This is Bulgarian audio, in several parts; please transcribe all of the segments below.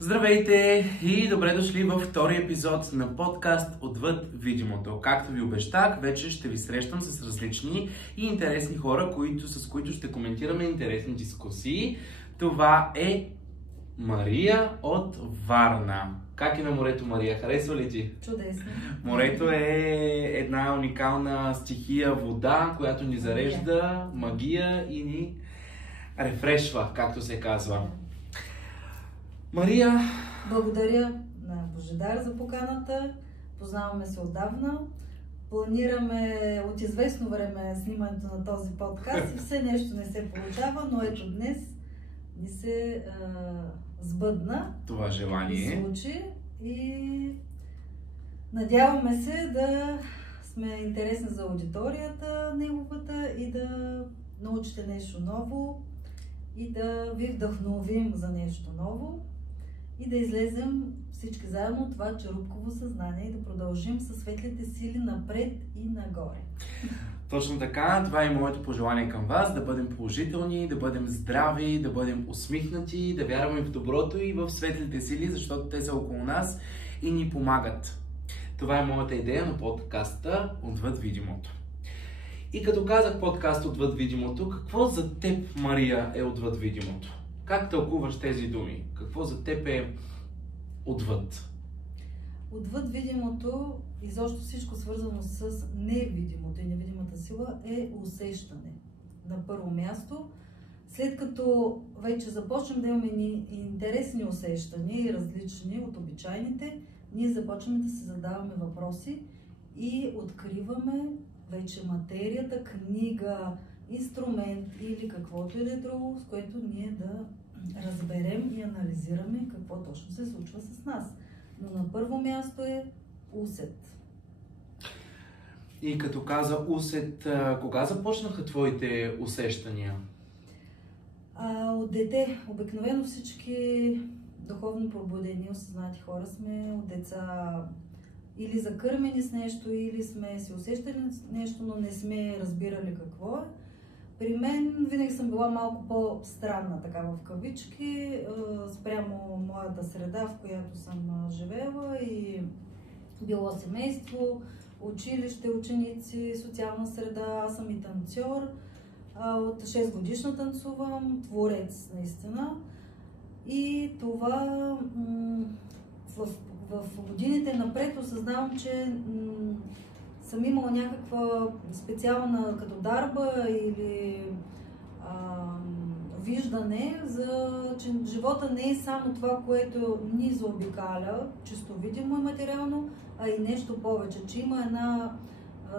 Здравейте и добре дошли във втори епизод на подкаст Отвъд видимото. Както ви обещах, вече ще ви срещам с различни и интересни хора, с които ще коментираме интересни дискусии. Това е Мария от Варна. Как е на морето, Мария? Харесва ли ти? Чудесно. Морето е една уникална стихия, вода, която ни зарежда, магия и ни рефрешва, както се казва. Мария... Благодаря на Божидар за поканата. Познаваме се отдавна. Планираме от известно време снимането на този подкаст и все нещо не се получава, но ето днес ни се сбъдна. Това желание. Ни случи и надяваме се да сме интересни за аудиторията неговата и да научите нещо ново и да ви вдъхновим за нещо ново. И да излезем всички заедно от това черупково съзнание и да продължим със светлите сили напред и нагоре. Точно така, това е моето пожелание към вас, да бъдем положителни, да бъдем здрави, да бъдем усмихнати, да вярваме в доброто и в светлите сили, защото те са около нас и ни помагат. Това е моята идея на подкаста Отвъд видимото. И като казах подкаст Отвъд видимото, какво за теб, Мария, е отвъд видимото? Как тълкуваш тези думи? Какво за теб е отвъд? Отвъд видимото, изобщо всичко свързано с невидимото и невидимата сила е усещане. На първо място, след като вече започнем да имаме интересни усещания и различни от обичайните, ние започваме да си задаваме въпроси и откриваме вече материята, книга, инструмент или каквото и да е друго, с което ние да разберем и анализираме какво точно се случва с нас. Но на първо място е усет. И като каза усет, кога започнаха твоите усещания? От дете. Обикновено всички духовно пробудени, осъзнати хора сме от деца или закърмени с нещо, или сме се усещали нещо, но не сме разбирали какво е. При мен винаги съм била малко по-странна, така в кавички, спрямо моята среда, в която съм живеела и било семейство, училище, ученици, социална среда. Аз съм и танцор, от 6 годишна танцувам, творец наистина. И това в годините напред осъзнавам, че съм имала някаква специална като дарба или виждане, че живота не е само това, което ни заобикаля, чисто видимо и материално, а и нещо повече, че има една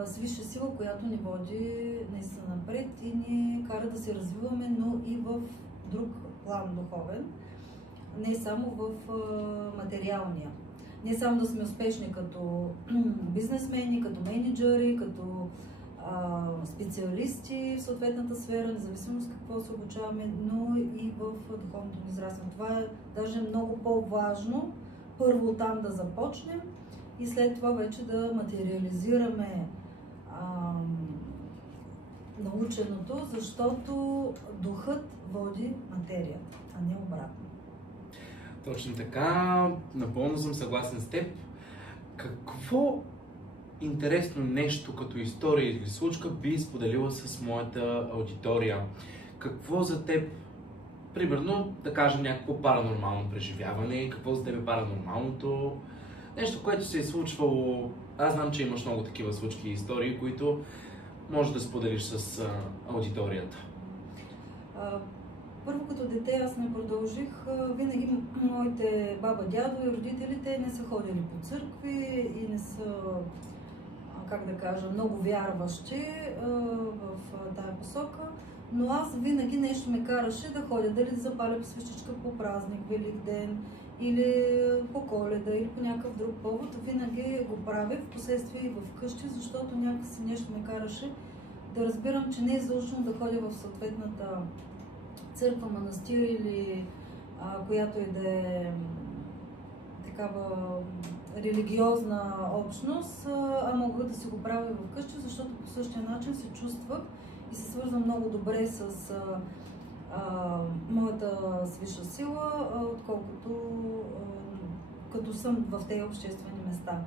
свисша сила, която ни води наистина напред и ни кара да се развиваме, но и в друг план духовен, не само в материалния. Не само да сме успешни като бизнесмени, като менеджери, като специалисти в съответната сфера, независимо с какво се обучаваме, но и в духовното ни израстване. Това е даже много по-важно. Първо там да започнем и след това вече да материализираме наученото, защото духът води материята, а не обратно. Точно така, напълно съм съгласен с теб. Какво интересно нещо като история или случка би споделила с моята аудитория? Какво за теб, примерно, да кажем някакво паранормално преживяване, какво за теб е паранормалното? Нещо, което се е случвало, аз знам, че имаш много такива случки и истории, които можеш да споделиш с аудиторията. Първо като дете аз не продължих, винаги моите баба, дядо и родителите не са ходили по църкви и не са, как да кажа, много вярващи в тая посока, но аз винаги нещо ме караше да ходя, дали да запаля свещичка по празник, Великден или по Коледа или по някакъв друг повод, винаги го правя впоследствие и вкъщи, защото някакси нещо ме караше да разбирам, че не е задължително да ходя в съответната църква, манастир или която и да е такава религиозна общност, а мога да си го правя и вкъщи, защото по същия начин се чувствах и се свързвам много добре с моята свиша сила, отколкото съм в тези обществени места.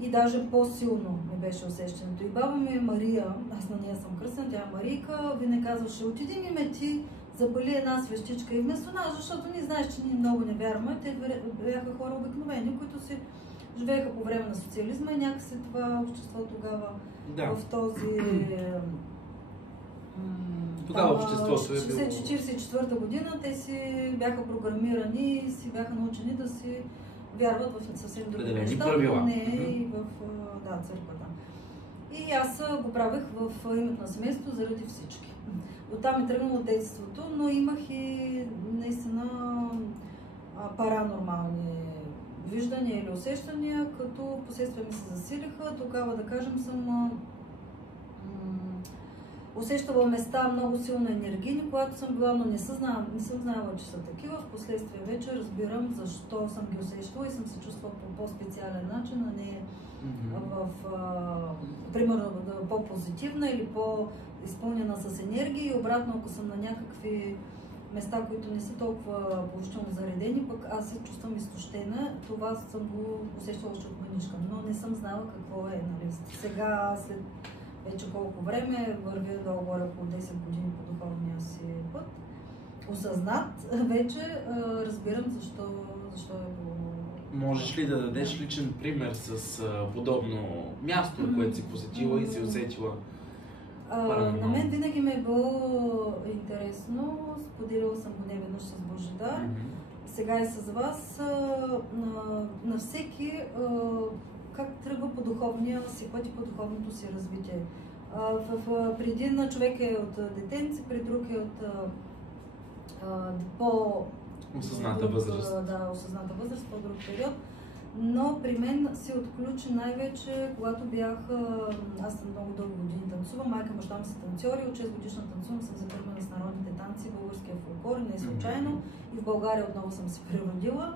И даже по-силно ми беше усещането. И баба ми е Мария, аз на нея съм кръстена, тя е Марийка, винаги казваше, отиди ми ме ти, запали една свещичка и вместо нас, защото ни знаеш, че ние много не вярваме, те бяха хора обикновени, които си живееха по време на социализма и някакси това общество тогава в този... Тогава обществото е било... 1944 година те си бяха програмирани и си бяха научени да си вярват в съвсем други неща, но не и в църквата. И аз го правех в името на семейството заради всички. Оттам е тръгнало детството, но имах и наистина паранормални виждания или усещания, като последствия ми се засилиха. Тогава, да кажем, съм усещала места много силно енергийни, когато съм била, но не съм знала, че са такива. Впоследствие вече разбирам защо съм ги усещала и съм се чувствала по по-специален начин, а не примерно по-позитивна или по-изпълнена с енергия. И обратно, ако съм на някакви места, които не са толкова положително заредени, пък аз се чувствам изтощена. Това съм го усещала още от манишка, но не съм знала какво е. Нали. Сега, след вече колко време, вървя долу-горе по 10 години по духовния си път. Осъзнат, вече разбирам защо е било. Можеш ли да дадеш личен пример с подобно място, на което си посетила и си усетила? На мен винаги ми е било интересно, споделила съм го неведнъж с Божидар, сега и с вас, на всеки как тръгва по духовния си път и по духовното си развитие. При един човек е от детенци, при друг е от осъзната възраст. Осъзната възраст, по-друг период. Но при мен се отключи най-вече, когато бях, аз съм много дълго години танцувам, майка баща ми са танцори, от 6 годишна танцувам, съм закърмена с народните танци, българския фолклор, не случайно. И в България отново съм се природила.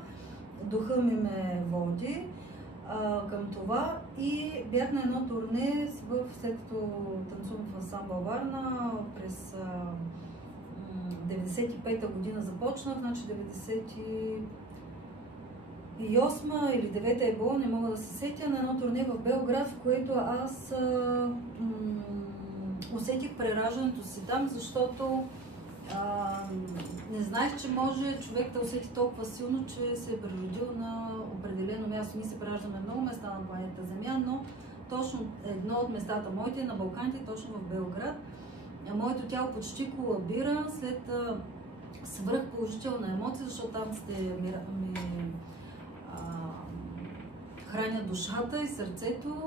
Духа ми ме води към това и бях на едно турне, след като танцувам в ансамбъл Варна през 95-та година започнах, значи 98 или 9-та е било, не мога да се сетя, на едно турне в Белград, в което аз усетих прераждането си там, защото не знаех, че може човек да усети толкова силно, че се е природил на определено място. Ние се прераждаме много места на планета Земя, но точно едно от местата моите е на Балканите, точно в Белград. Моето тяло почти колабира след свръхположителна емоция, защото танците ми хранят душата и сърцето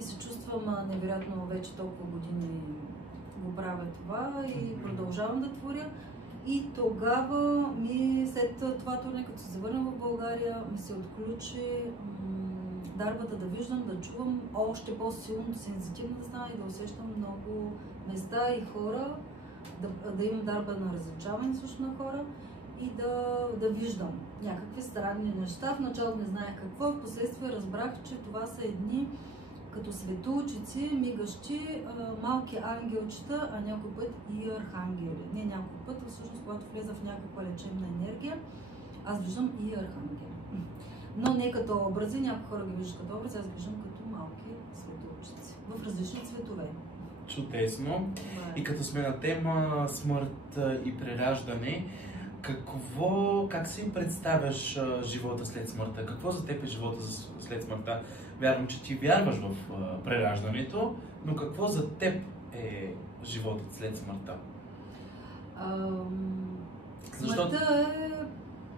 и се чувствам невероятно вече толкова години го правя това и продължавам да творя. И тогава след това турне, като се завърна в България, ми се отключи дарбата да виждам, да чувам още по-силно, сензитивно да стана и да усещам много места и хора, да имам дарба на различаване също на хора и да виждам някакви странни неща. В началото не знаех какво, в последствие разбрах, че това са едни като светулчици, мигащи, малки ангелчета, а някой път и архангели. Не някой път, всъщност, когато влеза в някаква лечебна енергия, аз виждам и архангели. Но не като образи, някои хора ги виждат като образи, аз виждам като малки светулчици, в различни цветове. Чудесно. И като сме на тема смърт и прераждане, как си представяш живота след смъртта? Какво за теб е живота след смъртта? Вярвам, че ти вярваш в прераждането, но какво за теб е животът след смъртта?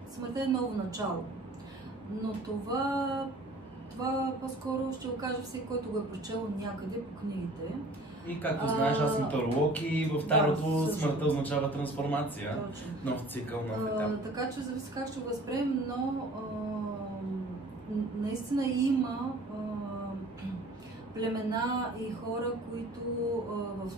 Смъртта е ново начало. Но това по-скоро ще го кажа всеки, който го е прочел някъде по книгите. И както знаеш, аз съм таролог и в тарото смъртта означава трансформация. Точно. Нов цикъл, нов етап. Така че зависи как ще го възприемем, но наистина има племена и хора, които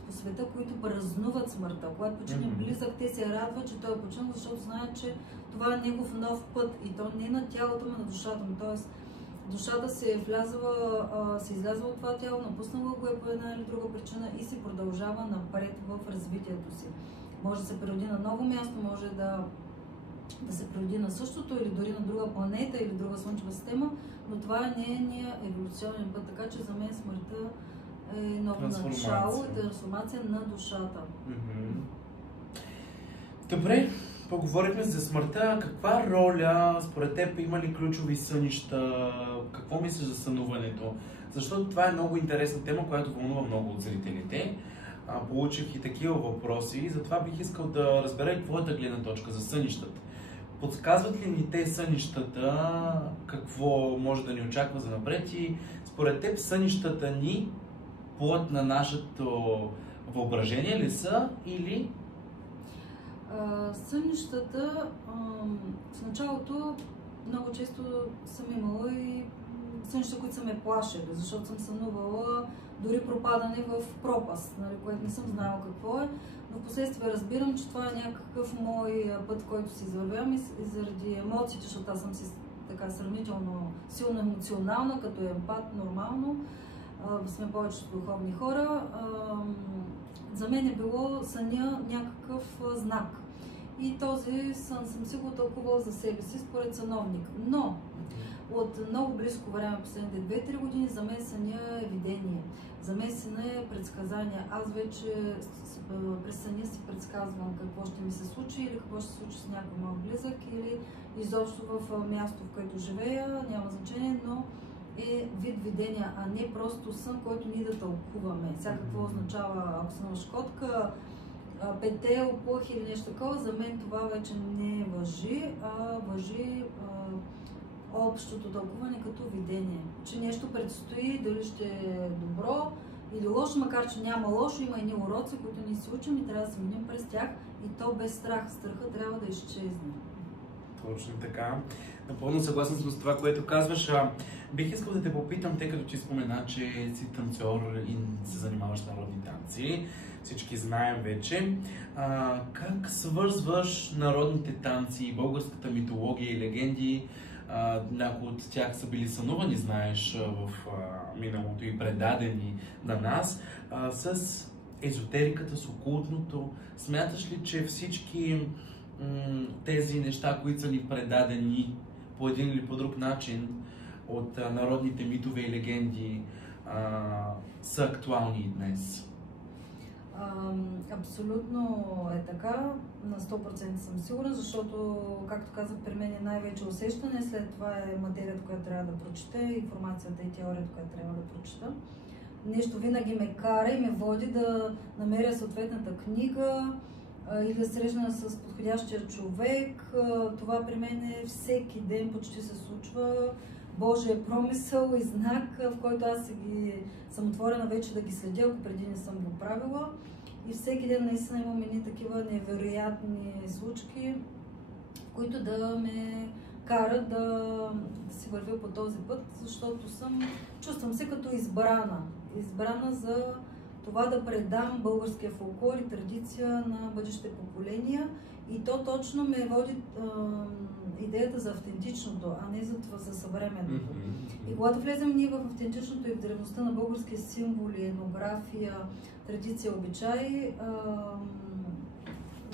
по света, които празнуват смъртта. Когато почине близък, те се радват, че той е починал, защото знаят, че това е негов нов път и то не на тялото, но на душата му. Тоест, душата се излязла от това тяло, напуснала го е по една или друга причина и се продължава напред в развитието си. Може да се природи на ново място, може да да се природи на същото или дори на друга планета или друга слънчева система, но това е нейният еволюционен път, така че за мен смъртта е ново начало и трансформация на душата. Добре, поговорихме за смъртта. Каква роля според теб има ли ключови сънища? Какво мислиш за сънуването? Защото това е много интересна тема, която вълнува много от зрителите. Получих и такива въпроси, затова бих искал да разбера и твоята гледна точка за сънищата. Подсказват ли ни те сънищата какво може да ни очаква за напред и според теб сънищата ни плод на нашето въображение ли са или? Сънищата в началото много често съм имала и сънища, които са ме плашили, защото съм сънувала дори пропадане в пропаст, нали, което не съм знаела какво е, но в последствие разбирам, че това е някакъв мой път, който си извървявам и заради емоциите, защото аз съм си така сравнително силно емоционална, като емпат, нормално, сме повечето духовни хора. За мен е било съня някакъв знак. И този сън съм си го тълкувала за себе си според съновник. Но от много близко време, последните 2-3 години, за мен съня е видение. За мен съня е предсказание. Аз вече през съня си предсказвам какво ще ми се случи или какво ще се случи с някой мой близък или изобщо в място, в което живея, няма значение, но е вид видение, а не просто сън, който ние да тълкуваме. Сега какво означава, ако съм шкотка, пете, оплъх или нещо такова, за мен това вече не важи, а важи общото тълкуване като видение. Че нещо предстои, дали ще е добро или лошо, макар че няма лошо, има едни уроци, които ни се учим и трябва да се минем през тях и то без страх. Страха трябва да изчезне. Точно така. Напълно съгласен съм с това, което казваш. Бих искал да те попитам, тъй като ти спомена, че си танцор и се занимаваш с народни танци. Всички знаем вече. Как свързваш народните танци, българската митология и легенди? Някои от тях са били сънувани, знаеш, в миналото и предадени на нас, с езотериката, с окултното. Смяташ ли, че всички тези неща, които са ни предадени по един или по друг начин от народните митове и легенди, са актуални и днес? Абсолютно е така, на 100% съм сигурна, защото, както казах, при мен е най-вече усещане, след това е материята, която трябва да прочета, информацията и теорията, която трябва да прочета. Нещо винаги ме кара и ме води да намеря съответната книга или да срещна с подходящия човек. Това при мен е всеки ден почти се случва. Божия промисъл и знак, в който аз съм отворена вече да ги следя, ако преди не съм го правила. И всеки ден наистина имам едни такива невероятни случки, които да ме карат да си вървя по този път, защото чувствам се като избрана. Избрана за това да предам българския фолклор и традиция на бъдещите поколения. И то точно ме води идеята за автентичното, а не за съвременното. И когато влезем ние в автентичното и в древността на български символи, етнография, традиция, обичаи,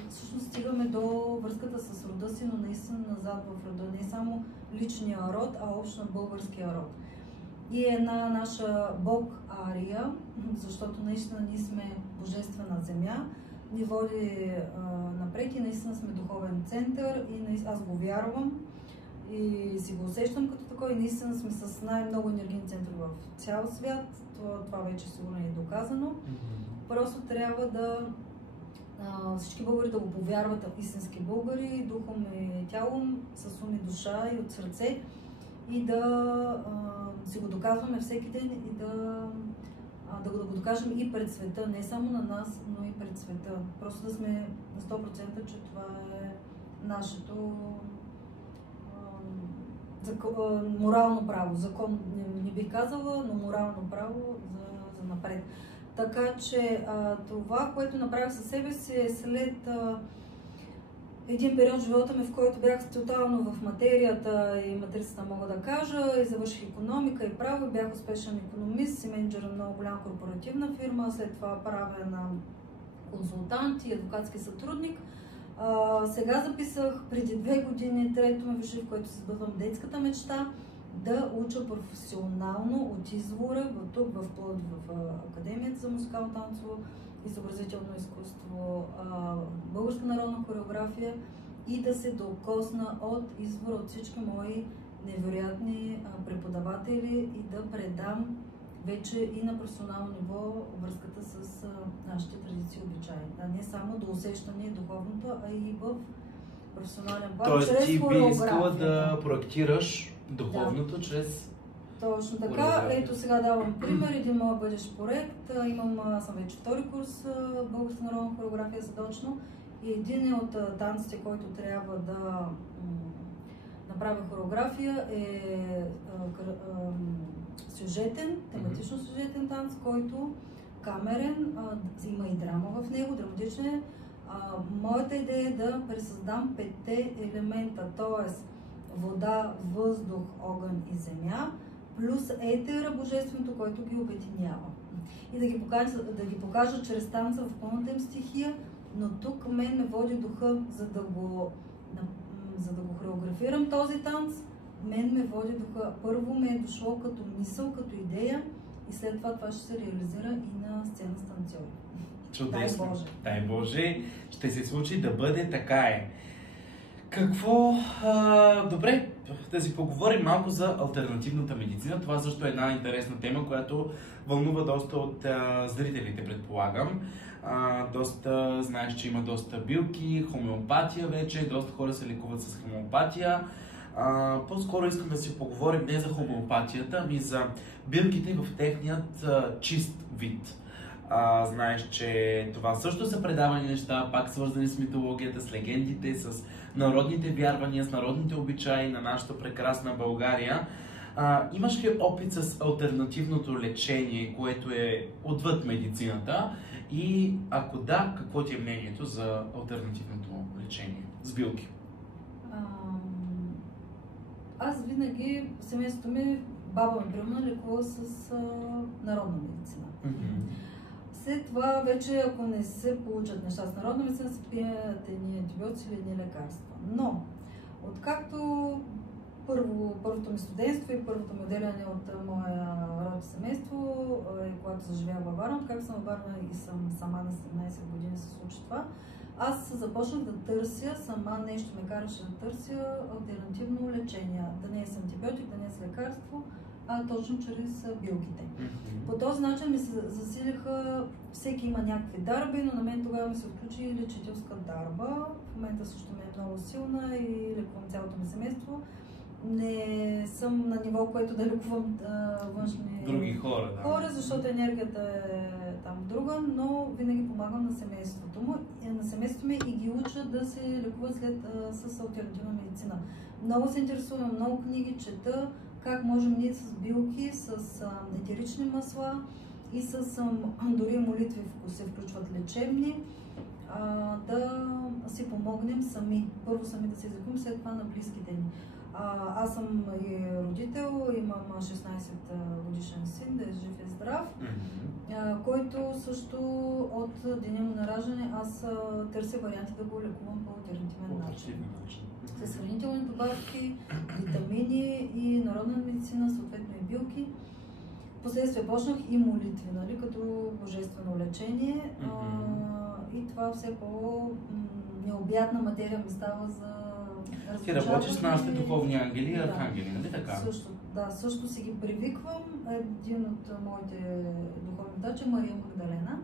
всъщност стигаме до връзката с рода си, но наистина назад в рода. Не само личния род, а общо на българския род. И една наша Бог Ария, защото наистина ние сме божествена земя, ни води напред и наистина сме духовен център и аз го вярвам и си го усещам като такова и наистина сме с най-много енергийни центрове в цял свят. Това вече сигурно е доказано. Просто трябва да всички българи да го повярват, истински българи, духом и тялом, с ум и душа и от сърце и да си го доказваме всеки ден и да го докажем и пред света, не само на нас, но и пред света. Просто да сме на 100%, че това е нашето морално право. Закон не бих казала, но морално право за напред. Така че това, което направих със себе си е след един период в живота ми, в който бях тотално в материята и матрицата, мога да кажа, и завърших икономика и право, бях успешен икономист и менеджер на много голяма корпоративна фирма, след това правя на консултант и адвокатски сътрудник. Сега записах преди 2 години третото ми висше, в което се сбъдвам детската мечта да уча професионално от извора тук в Пловдив, в Академията за музикално танцово и изобразително изкуство, българска народна хореография и да се докосна от извора от всички мои невероятни преподаватели и да предам вече и на професионално ниво връзката с нашите традиции и обичаи. Не само до усещане духовното, а и в професионален план. Тоест ти би искала да проектираш духовното чрез... Точно така. Ето сега давам пример. Един мой бъдещ проект. Съм вече втори курс българска народна хореография задочно. И един от танците, който трябва да направя хореография е сюжетен, тематично сюжетен танц, който камерен, има и драма в него, драматичен е. Моята идея е да пресъздам 5 елемента, т.е. вода, въздух, огън и земя, плюс етера, божественото, което ги обединява. И да ги покажа чрез танца в пълната им стихия, но тук мен ме води духа, за да го хореографирам този танц. Мен ме води духа. Първо ме е дошло като мисъл, като идея и след това ще се реализира и на сцена с танцори. Чудесно. Дай Боже. Дай Боже, ще се случи да бъде така е. Какво? Добре, да си поговорим малко за алтернативната медицина. Това също е една интересна тема, която вълнува доста от зрителите, предполагам. Доста, знаеш, че има доста билки, хомеопатия вече, доста хора се лекуват с хомеопатия. По-скоро искам да си поговорим не за хомеопатията, ами за билките в техният чист вид. Знаеш, че това също са предавани неща, пак свързани с митологията, с легендите, с народните вярвания, с народните обичаи на нашата прекрасна България. Имаш ли опит с алтернативното лечение, което е отвъд медицината? И ако да, какво ти е мнението за алтернативното лечение с билки? Аз винаги, семейството ми, баба ми примерно лекува с народна медицина. След това вече, ако не се получат неща с народна медицина, се пият едни антибиотици или едни лекарства. Но, откакто първото ми студентство и първото ми отделяне от моя род и семейство, когато заживях във Варна, откакто съм във Варна и съм сама на 17 години се случи това, аз започнах да търся, сама нещо ме караше да търся алтернативно лечение. Да не е с антибиотик, да не е с лекарство, а точно чрез билките. По този начин ми се засилиха, всеки има някакви дарби, но на мен тогава ми се отключи лечителска дарба. В момента също ми е много силна и лекувам цялото ми семейство. Не съм на ниво, което да лекувам външни други хора, защото енергията е там друга, но винаги помагам на семейството ми и ги уча да се лекуват с алтернативна медицина. Много се интересувам, много книги чета, как можем ние с билки, с етерични масла и с дори молитви, ако се включват лечебни, да си помогнем сами. Първо сами да се излекуваме, след това на близките ни. Аз съм и родител, имам 16 годишен син, да е жив и здрав, който също от деня му на раждане аз търся варианти да го лекувам по алтернативен начин. С хранителни добавки, витамини и народна медицина, съответно и билки. Последствие почнах и молитви, нали, като божествено лечение. И това все по-необятна материя ми става за ти работиш с нашите духовни ангели и архангели, нали така? Също си ги привиквам. Един от моите духовни дачи е Мария Магдалена.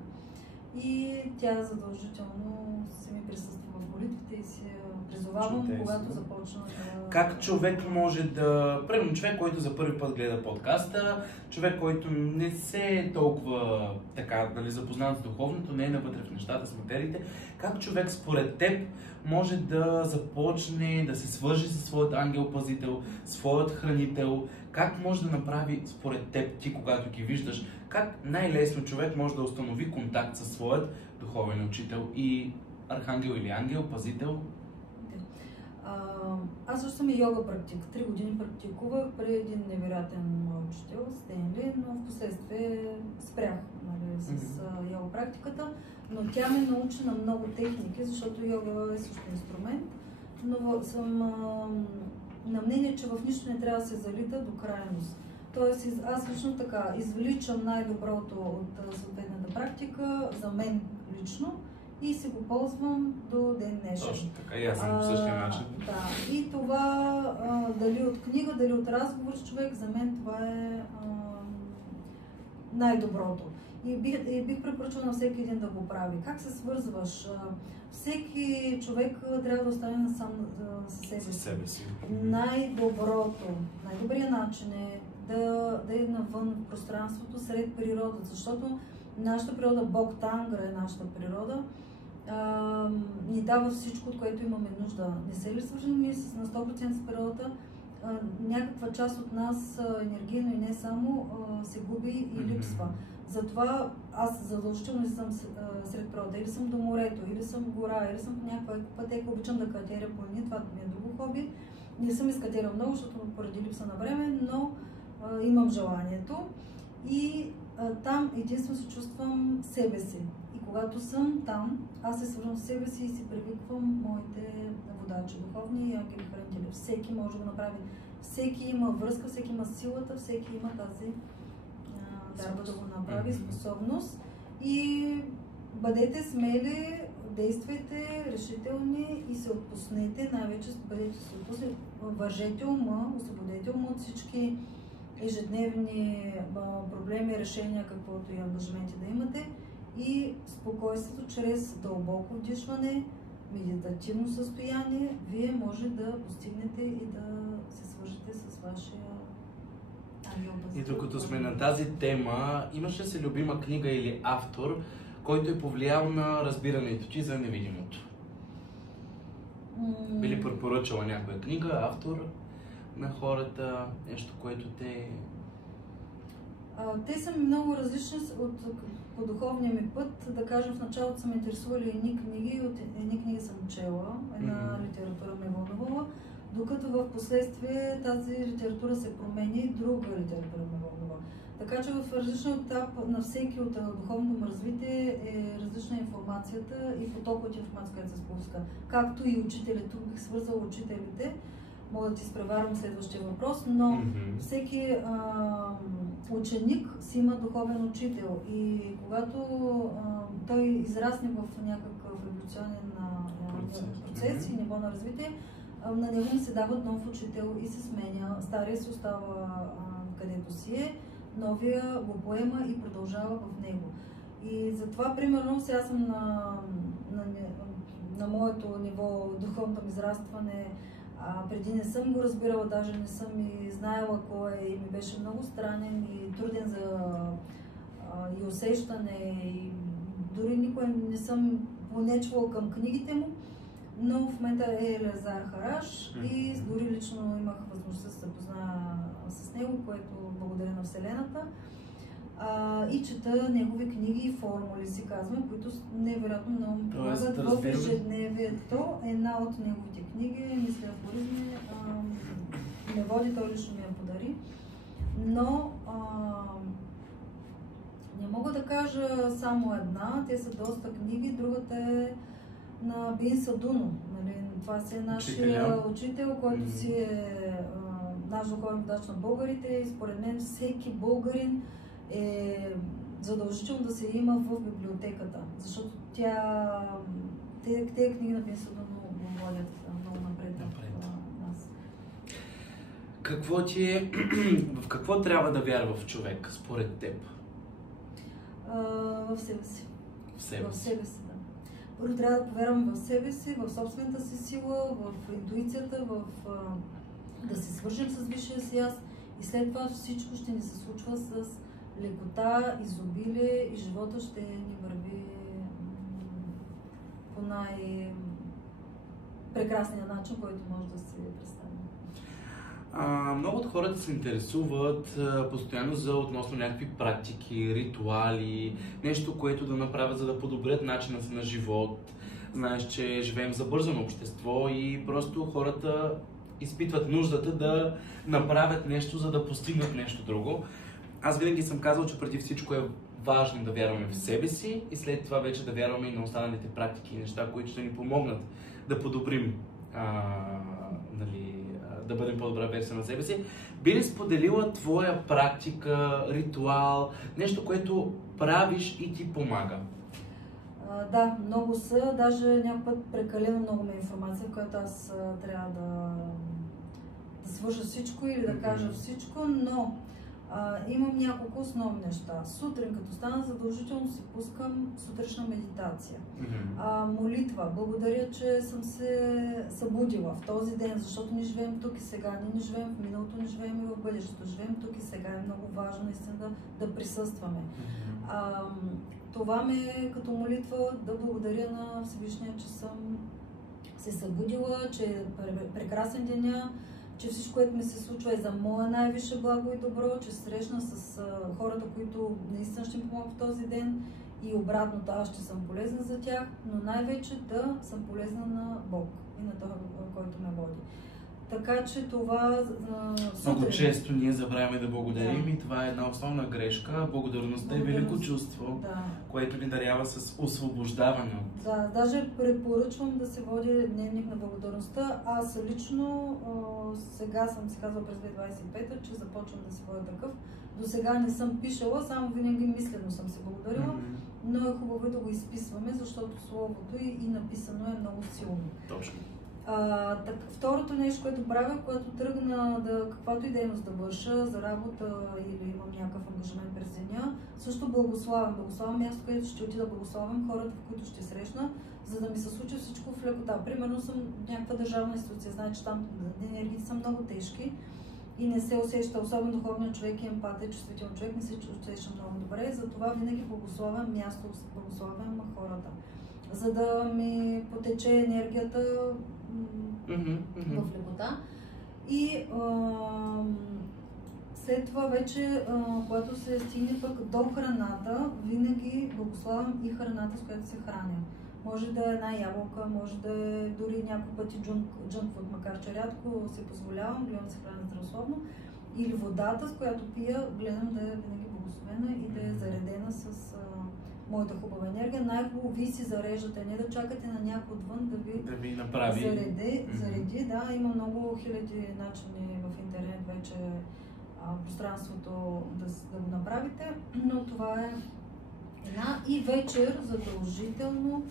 И тя задължително се ми присъства в молитвите и си призовавам, когато започна да... Как човек може да... Примерно човек, който за първи път гледа подкаста, човек, който не се е толкова така, нали, запознат с духовното, не е навътре в нещата, с материите, как човек според теб може да започне да се свържи със своят ангел-пазител, своят хранител, как може да направи според теб, ти когато ги виждаш, как най-лесно човек може да установи контакт със своят духовен учител и архангел или ангел, пазител? Аз също съм и йога практик. 3 години практикувах при един невероятен мой учител, Стенли, но в последствие спрях, нали, с йога практиката. но тя ме научи на много техники, защото йога е също инструмент, но съм на мнение, че в нищо не трябва да се залита до крайност. Тоест, аз лично така извличам най-доброто от съответната практика, за мен лично, и се го ползвам до ден днешен. Точно така, и аз съм по същия начин. Да, и това, дали от книга, дали от разговор с човек, за мен това е най-доброто. И бих препоръчала на всеки един да го прави. Как се свързваш? Всеки човек трябва да остане сам със себе си. Най-добрият начин е да е навън в пространството, сред природата, защото нашата природа, Бог Тангра е нашата природа, ни дава всичко, от което имаме нужда. Не се ли свържем ние на 100% с природата? Някаква част от нас, енергийно и не само, се губи и липсва. Затова аз задължително не съм сред природа. Или съм до морето, или съм в гора, или съм по някаква пътека. Обичам да катеря планини, това ми е друго хоби. Не съм изкатерял много, защото поради липса на време, но имам желанието. И там единствено се чувствам себе си. И когато съм там, аз се свързвам с себе си и си привиквам моите водачи, духовни и ангели хранители. Всеки може да го направи. Всеки има връзка, всеки има силата, всеки има тази дарба да го направи, способност. И бъдете смели, действайте решителни и се отпуснете, най-вече бъдете се отпуснете, вържете ума, освободете ума от всички ежедневни проблеми, решения, каквото и ангажименти да имате, и спокойствието чрез дълбоко вдишване, медитативно състояние, вие може да постигнете и да се свържете с вашия ангел. И докато сме на тази тема, имаш ли си любима книга или автор, който е повлиял на разбирането ти за невидимото? Би ли препоръчала някоя книга, автор на хората, нещо, което те... Те са много различни по духовния ми път. Да кажем, в началото съм интересували едни книги, от едни книги съм чела, една литература ме вълнувала, докато в последствие тази литература се променя и друга литература ме вълнува. Така че в различен етап на всеки от духовното му развитие е различна информацията и поток от информация, която се спуска. Както и учителите, тук бих свързала учителите, мога да ти изпреварвам следващия въпрос, но всеки ученик си има духовен учител и когато той израсне в някакъв еволюционен процес и ниво на развитие, на него се дава нов учител и се сменя. Стария се остава където си е, новия го поема и продължава в него. И затова, примерно, сега съм на моето ниво духовно израстване. Преди не съм го разбирала, даже не съм и знаела кой е, и ми беше много странен и труден за и усещане, и дори никой не съм понечвала към книгите му, но в момента е Елиазар Хараш и дори лично имах възможността да се запозная с него, което благодаря на Вселената. И чета негови книги и формули, си казвам, които невероятно много ми помагат в ежедневието. Една от неговите книги, мисля, афоризми, ме води, той лично ми я подари. Но не мога да кажа само една, те са доста книги, другата е на Бин Садуно. Нали? Това си е нашия учител, който си е наш духовен водач на българите и според мен всеки българин е задължително да се има в библиотеката, защото тези книги на Бин Садуно го водят много напред в нас. В какво трябва да вярва в човек, според теб? В себе си. В себе си, да. Първо трябва да повярвам в себе си, в собствената си сила, в интуицията, да се свържем с висшия си аз и след това всичко ще ни се случва с лекота, изобилие и живота ще ни върви по най-прекрасния начин, който може да се представи. Много от хората се интересуват постоянно относно някакви практики, ритуали, нещо, което да направят, за да подобрят начина си на живот. Знаеш, че живеем в забързано общество и просто хората изпитват нуждата да направят нещо, за да постигнат нещо друго. Аз винаги съм казал, че преди всичко е важно да вярваме в себе си и след това вече да вярваме и на останалите практики и неща, които ще ни помогнат да подобрим, да бъдем по-добра версия на себе си. Би ли споделила твоя практика, ритуал, нещо, което правиш и ти помага? Да, много са. Даже някой път прекалено много ми информация, в която аз трябва да свърша всичко или да кажа всичко, но имам няколко основни неща. Сутрин, като стана, задължително си пускам сутрешна медитация. Молитва. Благодаря, че съм се събудила в този ден, защото ние живеем тук и сега. Ние не живеем в миналото, не живеем и в бъдещето. Живеем тук и сега. Е много важно наистина да присъстваме. Това ме е като молитва да благодаря на Всевишния, че съм се събудила, че е прекрасен деня, че всичко, което ми се случва е за мое най-висше благо и добро, че срещна с хората, които наистина ще ми помогнат в този ден и обратното, аз ще съм полезна за тях, но най-вече да съм полезна на Бог и на този, който ме води. Така че това... Много често ние забравяме да благодарим и това е една основна грешка. Благодарността е велико чувство, което ни дарява с освобождаване. Да, даже препоръчвам да се води дневник на благодарността. Аз лично сега съм си казала през 2025, че започвам да се водя такъв. До сега не съм пишала, само винаги мислено съм се благодарила, но е хубаво да го изписваме, защото словото и написано е много силно. Точно. Второто нещо, което правя, когато тръгна каквато и дейност да върша за работа или имам някакъв ангажимент през деня, също благославям. Благославям място, където ще отида, благославям хората, в които ще срещна, за да ми се случи всичко в лекота. Примерно съм в някаква държавна институция, знае, че там енергиите са много тежки и не се усеща, особено духовният човек и емпатия, чувствителен човек, не се усеща много добре. Затова винаги благославям място, благославям хората, за да ми потече енергията в лекота. И след това вече, когато се стигне пък до храната, винаги благославям и храната, с която се храня. Може да е една ябълка, може да е дори няколко пъти джънкфуд, макар че рядко се позволявам, гледам да се храня здравословно. Или водата, с която пия, гледам да е винаги благословена и да е заредена с моята хубава енергия. Най-хубаво вие си зареждате, не да чакате на някой отвън да ви направи. Зареди. Да, има много хиляди начини в интернет вече пространството да го направите, но това е една и вечер задължително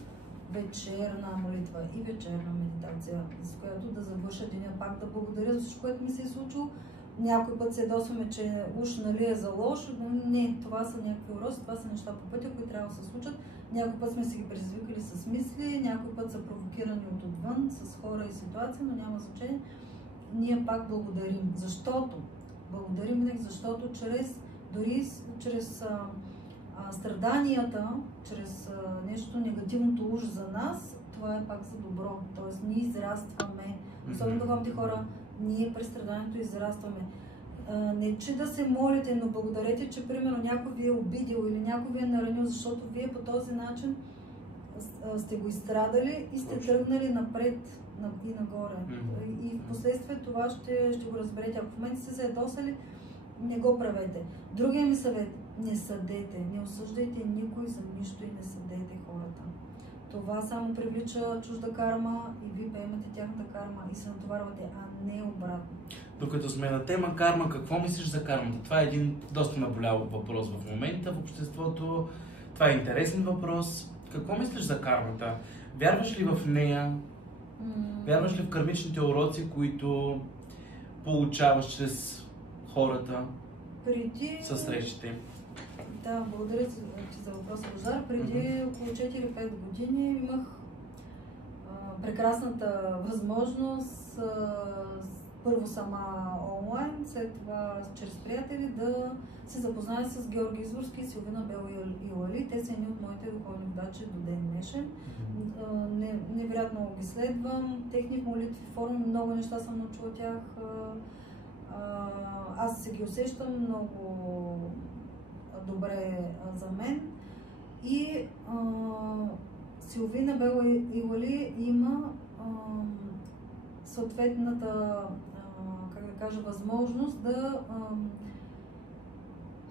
вечерна молитва и вечерна медитация, с която да завърша деня, пак да благодаря за всичко, което ми се е случило. Някой път се ядосваме, че уж нали е за лошо, но не, това са някакви уроци, това са неща по пътя, които трябва да се случат. Някой път сме си ги предизвикали с мисли, някой път са провокирани от отвън, с хора и ситуации, но няма значение. Ние пак благодарим, благодарим винаги, защото дори чрез страданията, чрез нещо негативното уж за нас, това е пак за добро. Тоест ние израстваме, особено духовните хора, ние през страданието израстваме. Не че да се молите, но благодарете, че примерно някой ви е обидил или някой ви е наранил, защото вие по този начин сте го изстрадали и сте тръгнали напред и нагоре. И в последствие това ще го разберете. Ако в момента сте се ядосали, не го правете. Другия ми съвет: не съдете, не осъждайте никой за нищо и не съдете хората. Това само привлича чужда карма и вие приемате тяхната карма и се натоварвате, а не обратно. Докато сме на тема карма, какво мислиш за кармата? Това е един доста наболял въпрос в момента в обществото. Това е интересен въпрос. Какво мислиш за кармата? Вярваш ли в нея? Вярваш ли в кармичните уроци, които получаваш чрез хората със срещите? Да, благодаря за въпроса, Божар. Преди около 4-5 години имах прекрасната възможност първо сама онлайн, след това чрез приятели да се запозная с Георги Изворски и Силвина Бел Илали. Те са едни от моите духовни водачи до ден днешен. Невероятно ги следвам, техни молитви, форми, много неща съм научила от тях. Аз се ги усещам много добре за мен. И Силвина Бел Илали има съответната, как да кажа, възможност да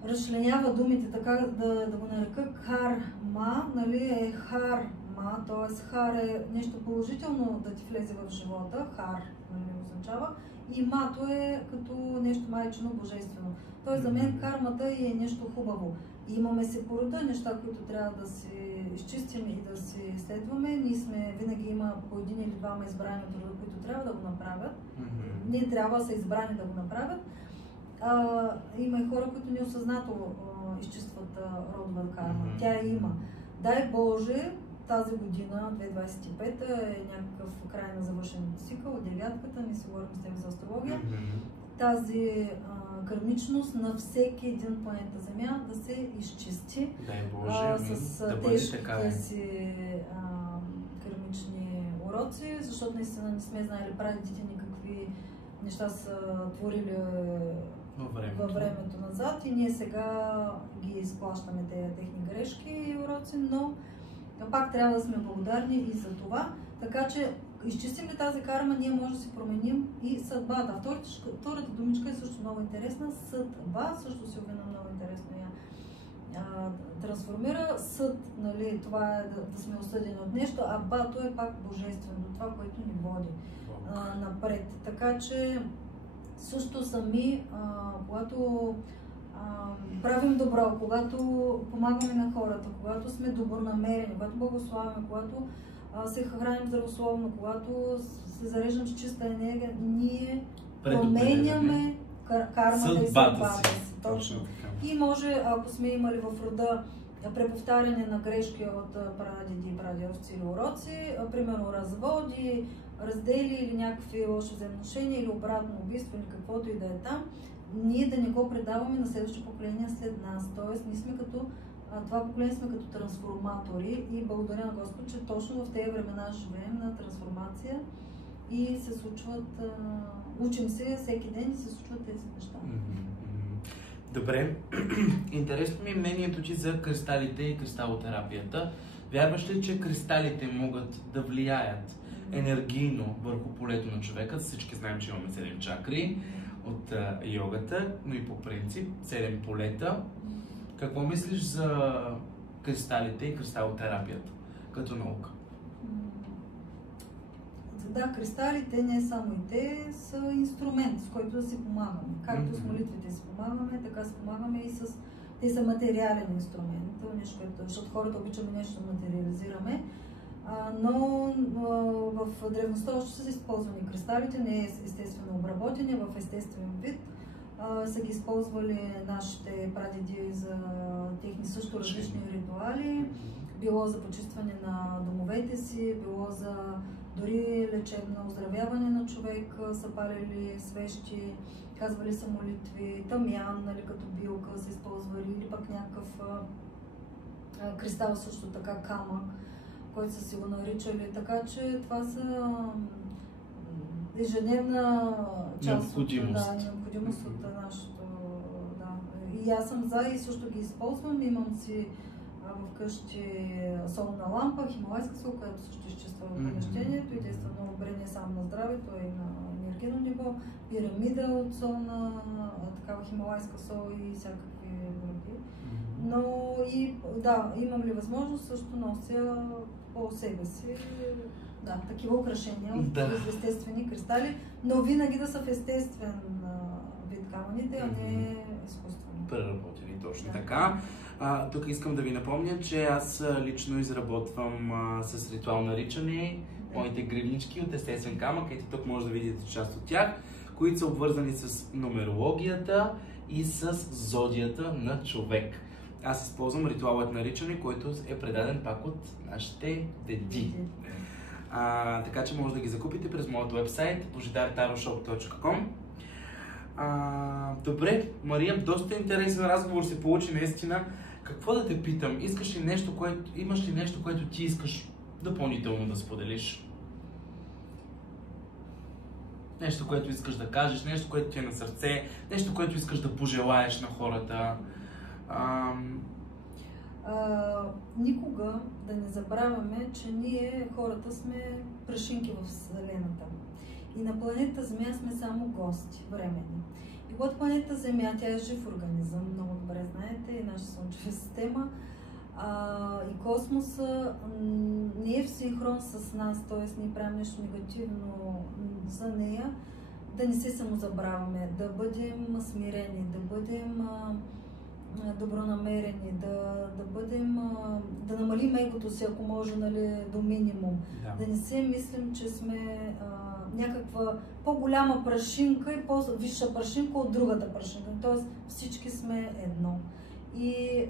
разчленява думите, така да го нарека карма, нали, е харма, т.е. хар е нещо положително да ти влезе в живота, хар, нали, означава, и мато е като нещо майчино, божествено. Тоест за мен кармата е нещо хубаво. И имаме се по рода неща, които трябва да си изчистим и да си следваме. Ние сме, винаги има по един или двама избрани от рода, които трябва да го направят. Ние трябва да са избрани да го направят. Има и хора, които неосъзнато изчистват родова карма. Тя има. Дай Боже, тази година, 2025, е някакъв край на завършен цикъл, девятката, ние си говорим с теб за астрология. Тази кармичност на всеки един планета Земя да се изчисти. Дай Боже, с да тежките си кармични уроци, защото наистина не сме знаели прадедите ни какви неща са творили във времето назад и ние сега ги изплащаме тези техни грешки и уроци, но пак трябва да сме благодарни и за това. Така че изчистим ли тази карма, ние може да си променим и съдбата. Втората думичка е също много интересна. Съдба, също Силвина много интересно я трансформира. Съд, нали, това е да сме осъдени от нещо, а бато е пак божествено, това, което ни води напред. Така че също сами, когато правим добро, когато помагаме на хората, когато сме добронамерени, когато благославяме, когато се храним здравословно, когато се зареждам с чиста енергия, ние променяме кармата и съдбата си. Точно. И може, ако сме имали в рода преповтаряне на грешки от прадеди, прадедовци или уроци, примерно разводи, раздели или някакви лоши взаимоотношения или обратно убийство или каквото и да е там, ние да не го предаваме на следващото поколение след нас. Тоест, ние сме като това поколение сме като трансформатори и благодаря на Господ, че точно в тези времена живеем на трансформация и се случват, учим се всеки ден и се случват тези неща. Добре, интересно ми е мнението ти за кристалите и кристалотерапията. Вярваш ли, че кристалите могат да влияят енергийно върху полето на човека? Всички знаем, че имаме 7 чакри от йогата, но и по принцип 7 полета. Какво мислиш за кристалите и кристалотерапията като наука? Да, кристалите, не само и те, са инструмент, с който да си помагаме. Както с молитвите си помагаме, така си помагаме и с... Те са материален инструмент, нещо, защото хората обичаме нещо да материализираме. Но в древността още са използвани кристалите, не е естествено обработени, в естествен вид. Са ги използвали нашите прадеди за техни също различни ритуали, било за почистване на домовете си, било за дори лечебно оздравяване на човек, са палили свещи, казвали са молитви, тамян, нали, като билка са използвали, или пък някакъв кристал също така, камък, който са си го наричали, така че това са ежедневна част от необходимост от нашето. Да. И аз съм за и също ги използвам. Имам си вкъщи солна лампа, хималайска сол, която също изчиства помещението и действа много добре не само на здравето, а и на енергийно ниво. Пирамида от солна, такава хималайска сол и всякакви други. Но и да, имам ли възможност, също нося по себе си такива украшения от естествени кристали, но винаги да са в естествен вид камъните, а не изкуствени. Преработени, точно така. Тук искам да ви напомня, че аз лично изработвам с ритуал наричане моите гривнички от естествен камък. Ето тук може да видите част от тях, които са обвързани с нумерологията и с зодията на човек. Аз използвам ритуалът наричане, който е предаден пак от нашите деди. Така че може да ги закупите през моят вебсайт božidartaroshop.com. Добре, Мария, доста интересен разговор се получи наистина. Какво да те питам? Имаш ли нещо, което ти искаш допълнително да споделиш? Нещо, което искаш да кажеш, нещо, което ти е на сърце, нещо, което искаш да пожелаеш на хората? Никога да не забравяме, че ние, хората, сме прашинки в Вселената. И на планета Земя сме само гости, временни. И от планета Земя, тя е жив организъм, много добре знаете, и нашата Слънчева система. И космоса не е в синхрон с нас, т.е. ние правим нещо негативно за нея, да не се самозабравяме, да бъдем смирени, да бъдем добронамерени, да намалим егото си, ако може, нали, до минимум. Да не се мислим, че сме някаква по-голяма прашинка и по-висша прашинка от другата прашинка. Тоест всички сме едно. И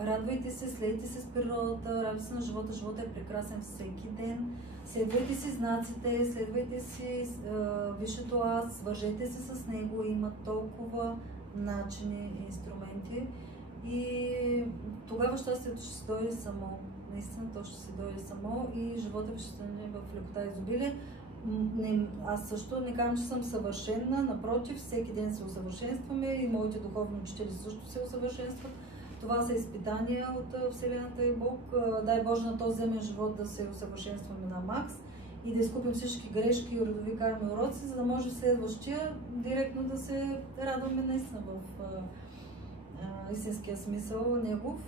радвайте се, слейте се с природата, радвайте се на живота. Живота е прекрасен всеки ден. Следвайте си знаците, следвайте си висшето аз, свържете се с него. Има толкова начини и инструменти. И тогава щастието ще се дойде само. Наистина то ще се дойде само и живота ще стане в лекота и изобилие. Аз също не казвам, че съм съвършена, напротив, всеки ден се усъвършенстваме и моите духовни учители също се усъвършенстват. Това са изпитания от Вселената и Бог. Дай Боже на този земен живот да се усъвършенстваме на макс и да изкупим всички грешки и родови карми уроци, за да може следващия директно да се радваме наистина в истинския смисъл негов.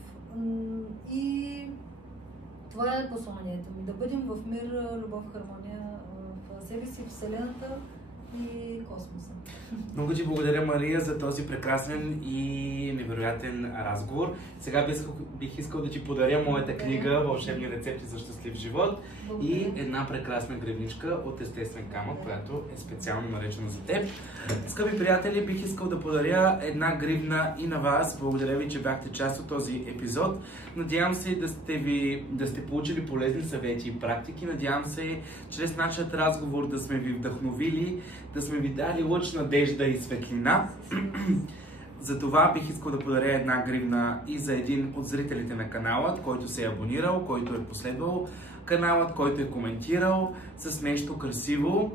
И това е посланието ми. Да бъдем в мир, любов, хармония в себе си, Вселената и космоса. Много ти благодаря, Мария, за този прекрасен и невероятен разговор. Сега бих искал да ти подаря моята книга "Вълшебни рецепти за щастлив живот" и една прекрасна гривничка от естествен камък, която е специално наречена за теб. Скъпи приятели, бих искал да подаря една гривна и на вас. Благодаря ви, че бяхте част от този епизод. Надявам се да сте получили полезни съвети и практики. Надявам се, чрез нашият разговор да сме ви вдъхновили, да сме ви дали лъч надежда и светлина. Затова бих искал да подаря една гривна и за един от зрителите на канала, който се е абонирал, който е последвал каналът, който е коментирал с нещо красиво.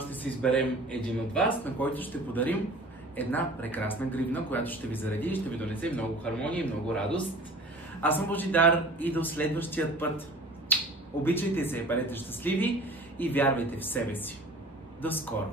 Ще се изберем един от вас, на който ще подарим една прекрасна гривна, която ще ви зареди и ще ви донесе много хармония и много радост. Аз съм Божидар и до следващия път. Обичайте се, бъдете щастливи и вярвайте в себе си. До скоро!